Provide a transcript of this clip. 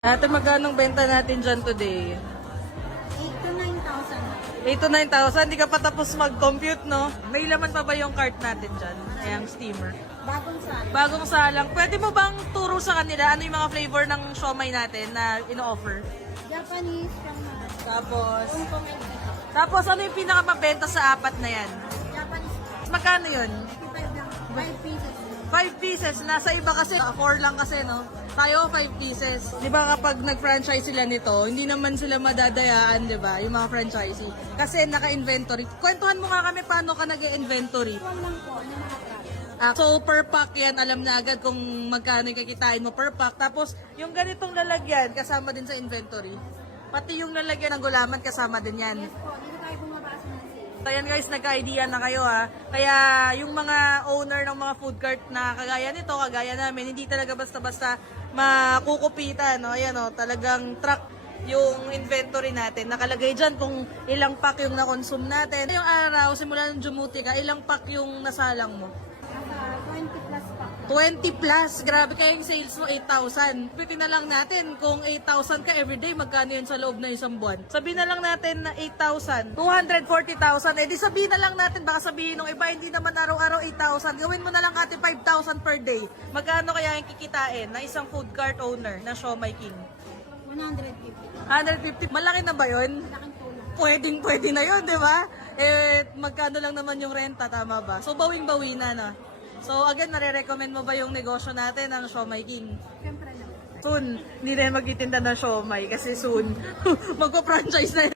Ate, magkano benta natin dyan today? 8 to 9,000. 8 to 9,000. Hindi ka pa tapos mag-compute, no? May laman pa ba yung cart natin dyan? Ayan, steamer. Bagong sari. Bagong salang. Pwede mo bang turo sa kanila ano yung mga flavor ng siomay natin na ino-offer? Japanese from Tapos, Hong Kong and Taiwan. tapos ano yung pinakamabenta sa apat na yan? Japanese Magkano yun? 55 lang. 5 pieces. 5 pieces. Nasa iba kasi, 4 lang kasi, no? Tayo, 5 pieces. Di ba kapag nag-franchise sila nito, hindi naman sila madadayaan, di ba? Yung mga franchisee. Kasi naka-inventory. Kwentuhan mo nga kami paano ka nag-inventory. Ito lang po ng mga product. So, per pack yan, alam na agad kung magkano yung kikitain mo per pack. Tapos, yung ganitong lalagyan, kasama din sa inventory. Pati yung lalagyan ng gulaman, kasama din yan. Yes po, dito tayo bumabasa ng sale. So yan guys, nagka-idea na kayo ha. Kaya yung mga owner ng mga food cart na kagaya nito, kagaya namin, hindi talaga basta-basta makukupitan. No? Ayan o, talagang track yung inventory natin. Nakalagay dyan kung ilang pack yung na-consume natin. Yung araw, simula ng Jumuti ka, ilang pack yung nasalang mo? Nasa 20 plus pa. 20 plus, grabe kayong sales mo, 8,000. Pitin na lang natin kung 8,000 ka everyday, magkano yun sa loob ng isang buwan. Sabihin na lang natin na 8,000, 240,000. Eh di sabihin na lang natin, baka sabihin ng iba, hindi naman araw-araw 8,000. Gawin mo na lang ate 5,000 per day. Magkano kaya yung kikitain na isang food cart owner na Siomai King? 150. 150, malaki na ba yun? Malaking tulong. Pwede na yun, di ba? Eh, magkano lang naman yung renta, tama ba? So, bawing-bawi na, no? So, again, nare-recommend mo ba yung negosyo natin ng Siomai King? Siyempre lang. Soon, hindi na yan magtitinda ng siomay kasi soon, magpa-franchise na